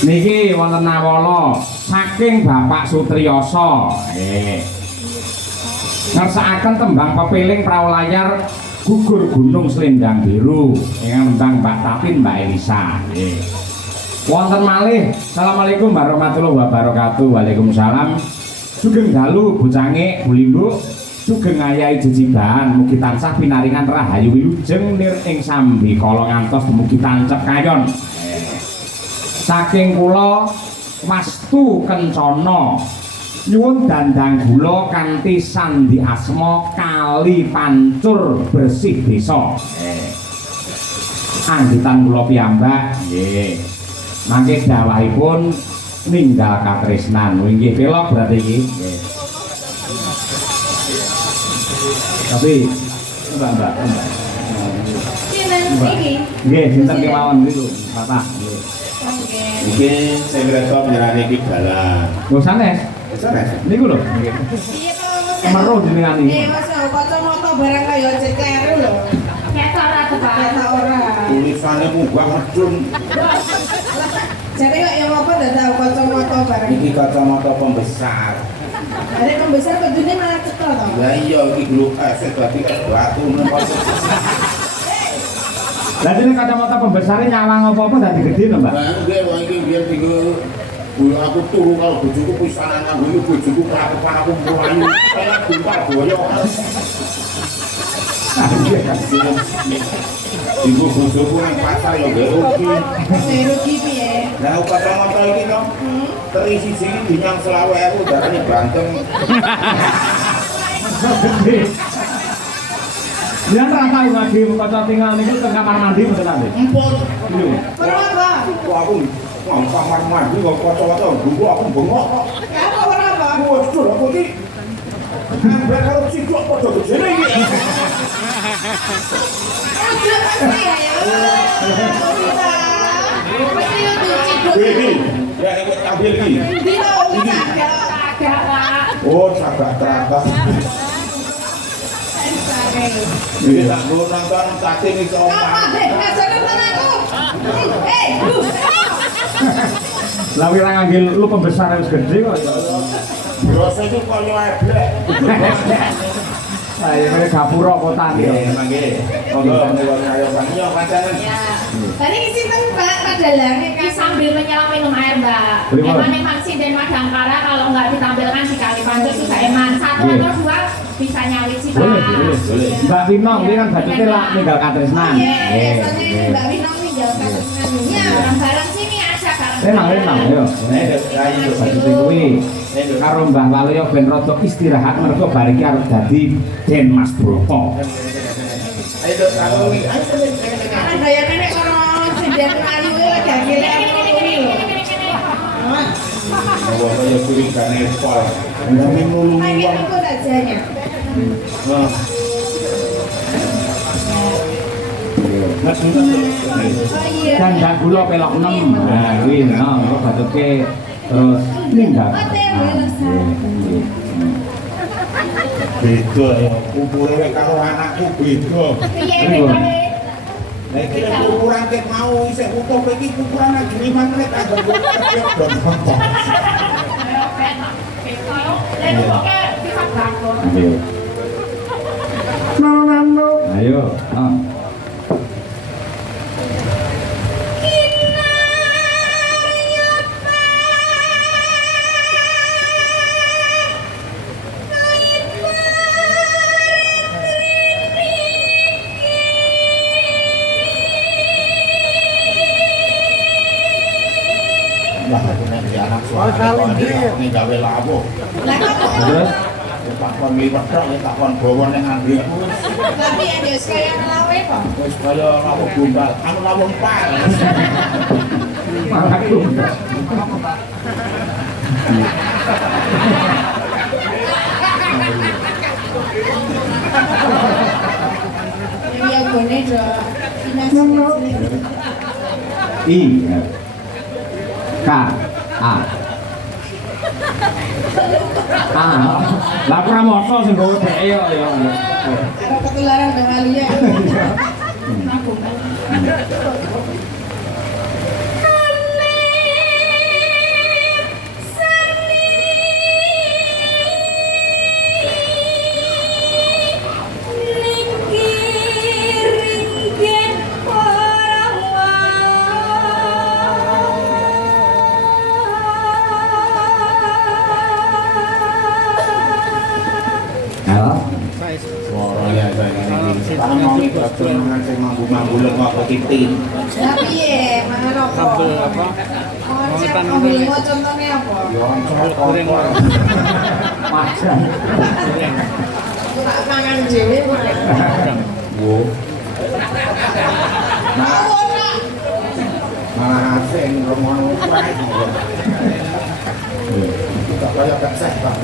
Niki wonten nawala saking Bapak Sutriyasa. Ngersakaken tembang pepiling prawalayar gugur gunung selendang biru ingkang nembang Mbak Tatin Mbak Elisa. Wonten malih Assalamualaikum warahmatullahi wabarakatuh. Waalaikumsalam. Sugeng dalu bocange bulimbuk sugeng ayahi jejiban mugi tansah pinaringan rahayu wilujeng nir ing sambikala ngantos dumugi tancep kayon. Saking kula Wastu Kencana nyuwun dandang gula kanthi sandi asma Kali Pancur Bersih Desa. Anggitan kula piyambak nggih. Mangke dawahipun ninggal katresnan. Nggih pelok berarti iki. Nggih. Tapi Mbak. Sinten iki? Nggih, sinten kemawon niku, Bapak. Nggih. Iki sing reto nyerane iki dalan. Lho sanes. Sanes. Niku lho. Iya to. Meruh jenengan iki. Iya Mas, kacamata barang kaya cekeru lho. Ketok ora to, Pak? Ketok ora. Tulisane munggah medun. Jadi kok yang apa ndak tahu kacamata barang. Iki kacamata pembesar. Ada pembesar kudune malah cekel to. Lah iya iki gluk es dadi es batu nempel. Lah dene kacamata pembesare nyawang apa-apa dadi gedhe lho, Mbak. Lah nggih wong iki biyen digo aku turu kalau bojoku pisanan nganggo iki bojoku kelapepan aku mlayu kaya gumpal boyo. Ibu bojoku nang pasar ya gak rugi. Rugi piye? Lah kacamata iki to terisi sing dinyang 20.000 darane banteng. Ya ora tau lagi kaca tinggal niku teng kamar mandi mboten ate. Empun. Lho. Kenapa? Kok aku nang kamar mandi kok kacamata gunggu aku bengok kok. Apa kenapa? Waduh aku iki ambek karo cikok padha gedene iki. Aduh, pasti ya. Pasti yo diciduk. Iki, ya iki tampil iki. Dino agak Pak. Oh, sagak teratas. Iki tak go nonton cacing iso omah. Apa deh ngajane nang aku? Lah wira nganggil lu pembesar wis gedhe kok. Rasa itu koyo eblek. Ayo kene gapura kotan ya. Nggih, mangke. Monggo monggo ayo kanyo kancanan. Tadi sinten Pak Padalang iki Sambil menyelam minum air, Mbak. Prima. Eman emang sinden Madangkara kalau nggak ditampilkan di Kali Pancur juga eman. Satu Iya. atau dua bisa nyawit sih, Pak. Boleh. Mbak Pino ini kan bajute lak ninggal katresnan. Iya, biasanya Mbak Winong ninggal katresnannya. Barang-barang sini aja barang. Renang yo. Ayo Bajute kuwi karo Mbah Waluyo ben rada istirahat mergo bar iki arep dadi Den Mas Broto. Ayo dok, aku iki. Karena bayarnya nek kono sinden ayu lagi akhirnya kuwi lho. Bawa kaya curigane pol. Ndame nulungi Makin wong. ikut ajanya. Wah. Oh iya. Dandang gula pelok 6. Nah, kuwi no bajute terus ninggal. Beda ya, kupure karo anakku beda. Piye bedane? Lah iki ukuran ket mau isih utuh kowe iki ukuran lagi 5 menit agak kok dong. Lalu pokoknya bisa bakor. Ayo. Ayo. Lah aku nek di anak suara ini gawe lawo. Lah kok Terus Takon liwat tok ya takon bawa ning ngangriku. tapi yang dia kaya ngelawe kok. Wis kaya lawo gombal, anu lawo empal. malah aku. Iya gone do. I K A lah aku ora moso sing gowo dhek yo ya. Ada ketularan dengan Alia. Jangan sing mambu-mambu lemah kok titin. Lah piye? Mangan apa? Sambel apa? Konsep mobilmu contohnya apa? Yo oncol Goreng. Wajan. Aku tak mangan dhewe kok. Wo. Mau ora? Malah asing romono kuwi. Tak kaya kesek tak.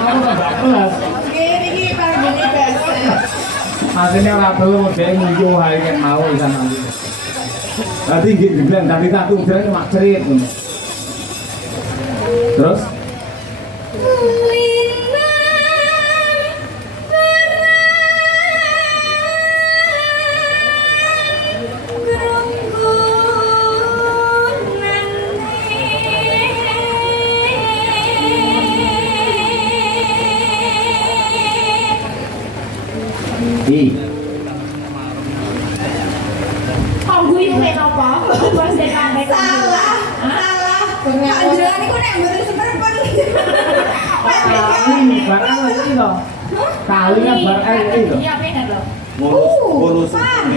Kamu nggak kelas. Nggih iki panggene besek. Aslinya ora perlu dhek nguyu hari kan mau isan nanti. Nanti nggih gendeng tadi tak tunggu mak cerit. Terus I Kok gue yang apa? Bahasa sampai Salah. Salah. Panjenengan iku nek mboten semerpen. kali bar iki to. Kali kan bar iki to. Iya benar loh. Ngurus Pan.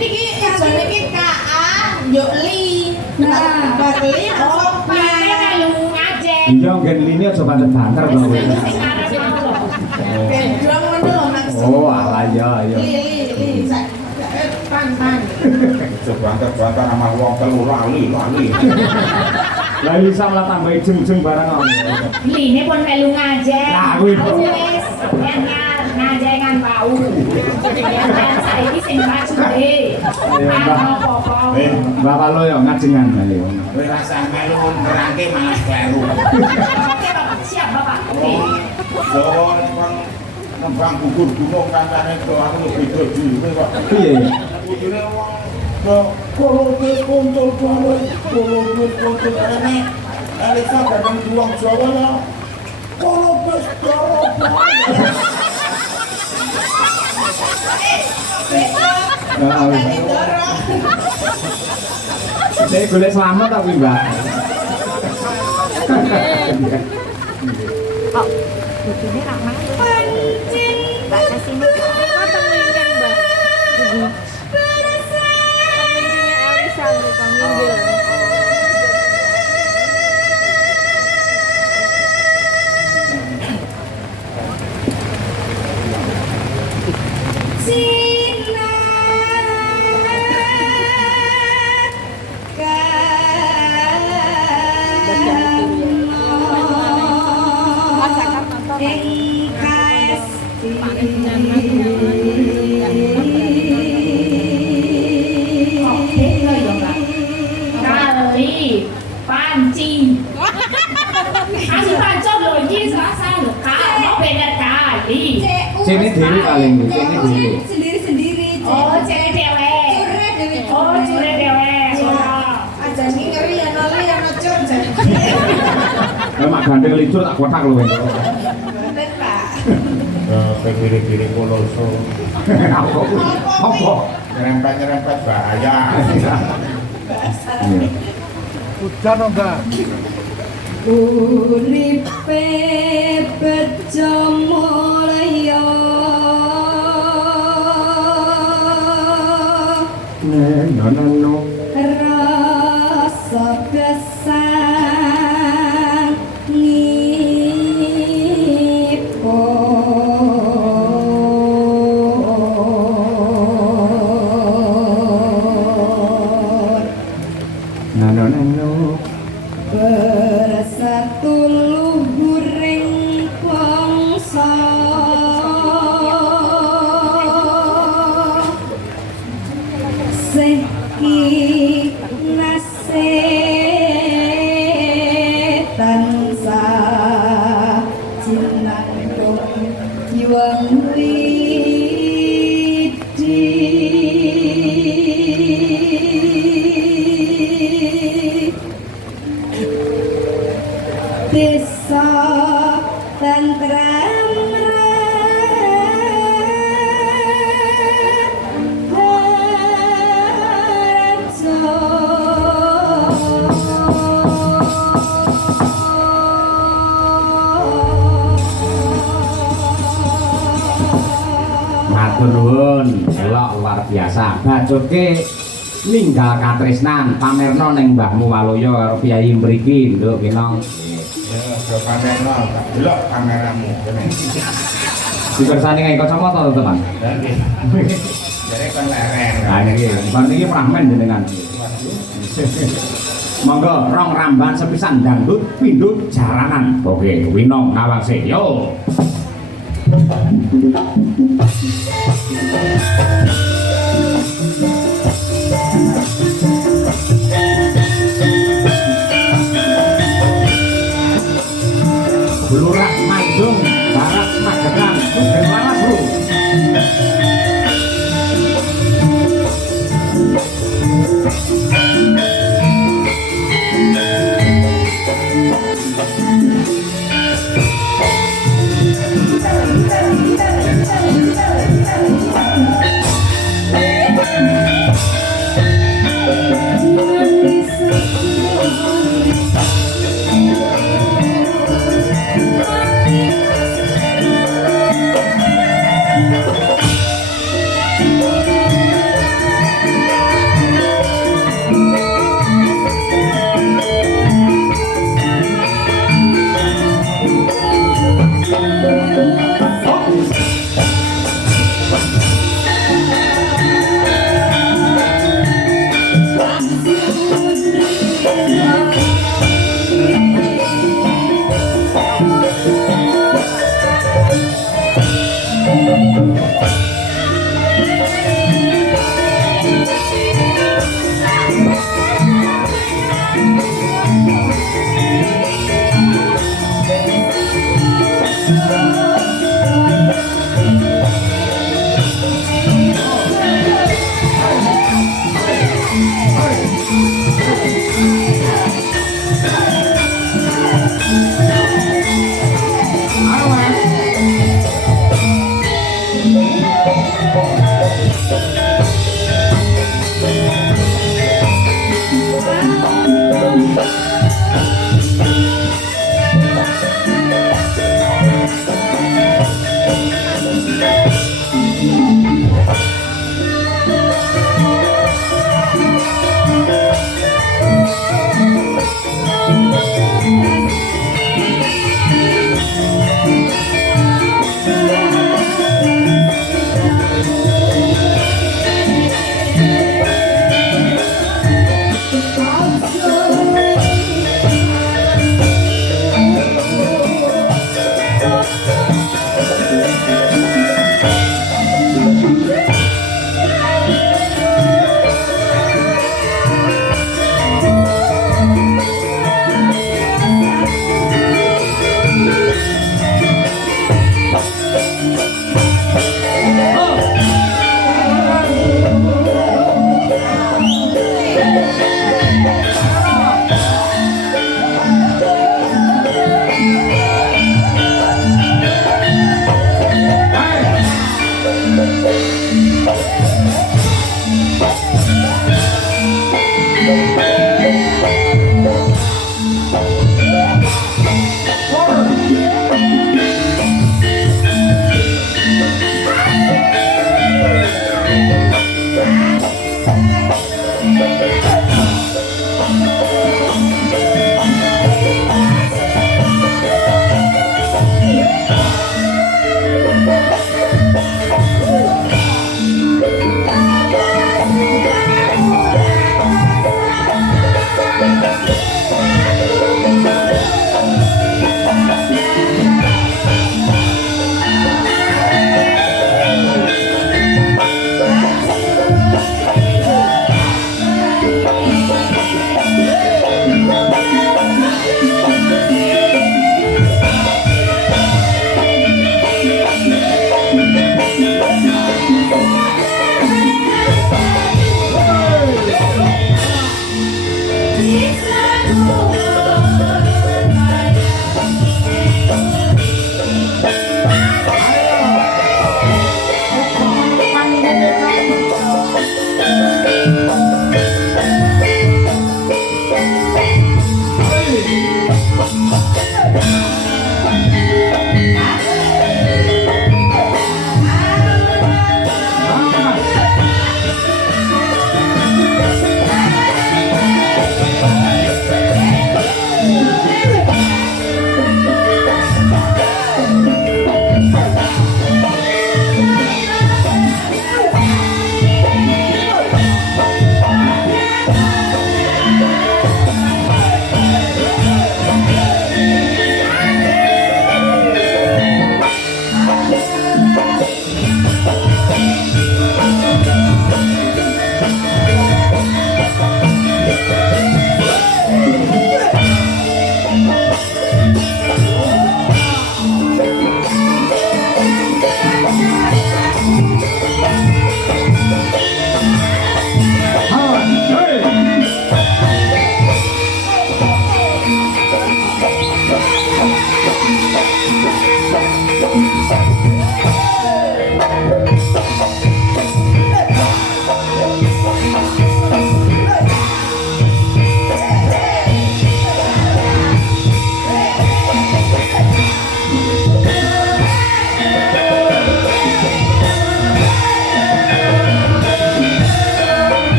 Iki ejone iki KA yo li. Nah, Barli Oh, apa? ini kan lu ngajen. Iya gen lini aja banter-banter to. Terus sekarang mau loh. Gendong ngono lho maksud. Oh, alah ya ya. Li. Pan. Sebantar-bantar sama wong telu lali. Lah bisa malah tambah jeng-jeng barang om. Ini pun melu ngajen. Lah, kuwi po. Wis, ngajen kan bau. Yang saiki sing pacuke. Apa-apa. Bapak lo ya ngajengan kali. Kowe rasa melu nerangke malah kleru. Oke, Bapak. Siap, Bapak. Oke. Jawa kan nembang gugur gunung kancane do aku beda dhewe kok. Piye? Bojone wong do koloke kuncul enek. Elisa kadang wong Jawa ya. Koloke Jawa. Saya golek selamat tapi Mbak. Buktinya ramah. Mbak kesini. Kan temennya Mbak. Temennya Elisa bukan Minggil. Kali panci. Aku pancok lho iki selasa lho. Kak, mau bener kali. Sini diri paling, sini diri. Sendiri-sendiri. Oh, cewek dewe. Cure dewe. Oh, cure dewe. Aja nih ngeri ya nolai ya ngecur jadi. Lah mak gandeng licur tak kotak lho. Bener Pak. Kiri-kiri koloso. Apa? Nyerempet-nyerempet bahaya. Hujan enggak? Uripe bejo mulya No. rasa gesang nipo No. bersatu luhuring bangsa seki matur nuwun. Elok luar biasa. Bajoke ninggal katresnan pamerno ning mbahmu Waloyo karo Kyai mriki, Nduk Kinong. Ya, aja pamerno, tak delok kameramu kene. Dikersani nggae kacamata to, Teman. Jadi kan lereng. Nah niki fragmen jenengan. Monggo rong ramban sepisan dangdut pindut jaranan. Oke, Winong ngawase. Yo. Lurah Mandung, Barat Magetan, Sugeng Laras Bro.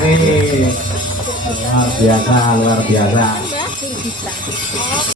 kasih. Luar biasa, luar biasa. Mbak, bisa.